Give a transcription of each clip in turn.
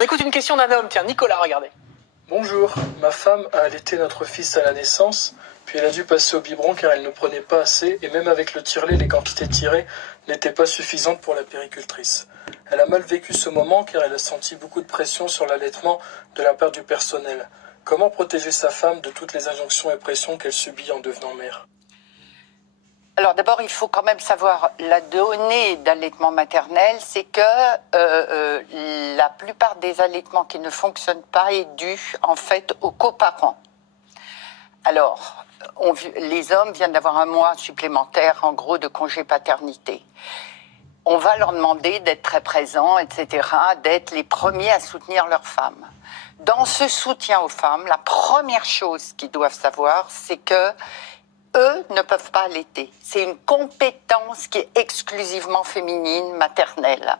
Écoute une question d'un homme, tiens, Nicolas, regardez. Bonjour, ma femme a allaité notre fils à la naissance, puis elle a dû passer au biberon car elle ne prenait pas assez et même avec le tire-lait, les quantités tirées n'étaient pas suffisantes pour la puéricultrice. Elle a mal vécu ce moment car elle a senti beaucoup de pression sur l'allaitement de la part du personnel. Comment protéger sa femme de toutes les injonctions et pressions qu'elle subit en devenant mère ? Alors d'abord, il faut quand même savoir, la donnée d'allaitement maternel, c'est que la plupart des allaitements qui ne fonctionnent pas est due en fait aux coparents. Alors, les hommes viennent d'avoir un mois supplémentaire, en gros, de congé paternité. On va leur demander d'être très présents, etc., d'être les premiers à soutenir leurs femmes. Dans ce soutien aux femmes, la première chose qu'ils doivent savoir, c'est que eux ne peuvent pas allaiter. C'est une compétence qui est exclusivement féminine, maternelle.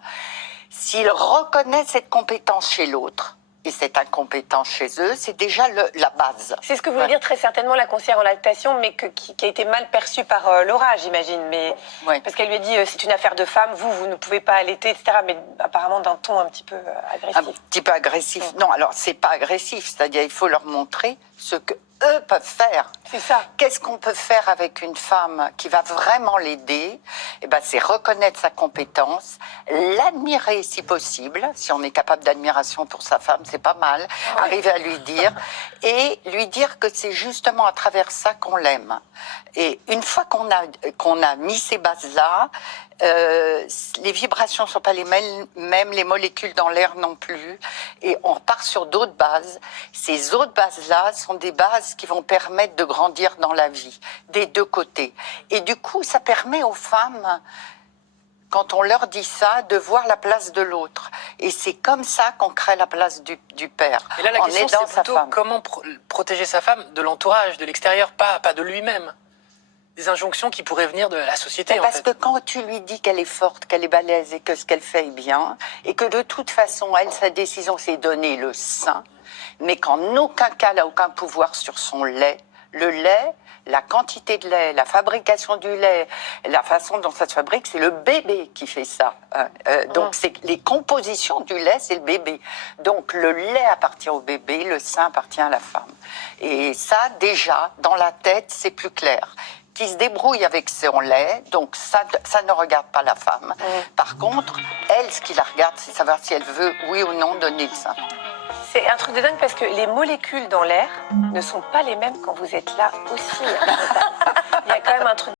S'ils reconnaissent cette compétence chez l'autre, et cette incompétence chez eux, c'est déjà la base. C'est ce que voulait dire très certainement la conseillère en lactation, mais qui a été mal perçue par Laura, j'imagine. Mais parce qu'elle lui a dit c'est une affaire de femme, vous ne pouvez pas allaiter, etc. Mais apparemment d'un ton un petit peu agressif. Un petit peu agressif. Non, alors c'est pas agressif, c'est-à-dire il faut leur montrer ce que eux peuvent faire. C'est ça. Qu'est-ce qu'on peut faire avec une femme qui va vraiment l'aider? Eh ben, c'est reconnaître sa compétence, l'admirer si possible. Si on est capable d'admiration pour sa femme, c'est pas mal. Oui. Arriver à lui dire et lui dire que c'est justement à travers ça qu'on l'aime. Et une fois qu'on a mis ces bases-là, les vibrations ne sont pas les mêmes, les molécules dans l'air non plus, et on repart sur d'autres bases. Ces autres bases-là sont des bases qui vont permettre de grandir dans la vie, des deux côtés. Et du coup, ça permet aux femmes, quand on leur dit ça, de voir la place de l'autre. Et c'est comme ça qu'on crée la place du père. Et là, la question, c'est plutôt comment protéger sa femme de l'entourage, de l'extérieur, pas de lui-même. Des injonctions qui pourraient venir de la société. Parce que quand tu lui dis qu'elle est forte, qu'elle est balèze et que ce qu'elle fait est bien, et que de toute façon, elle, sa décision, c'est donner le sein, mais qu'en aucun cas, elle n'a aucun pouvoir sur son lait. Le lait, la quantité de lait, la fabrication du lait, la façon dont ça se fabrique, c'est le bébé qui fait ça. Donc, les compositions du lait, c'est le bébé. Donc, le lait appartient au bébé, le sein appartient à la femme. Et ça, déjà, dans la tête, c'est plus clair. Qui se débrouille avec son lait, donc ça ne regarde pas la femme. Par contre, elle, ce qui la regarde, c'est savoir si elle veut, oui ou non, donner le sein. C'est un truc de dingue parce que les molécules dans l'air ne sont pas les mêmes quand vous êtes là aussi. Il y a quand même un truc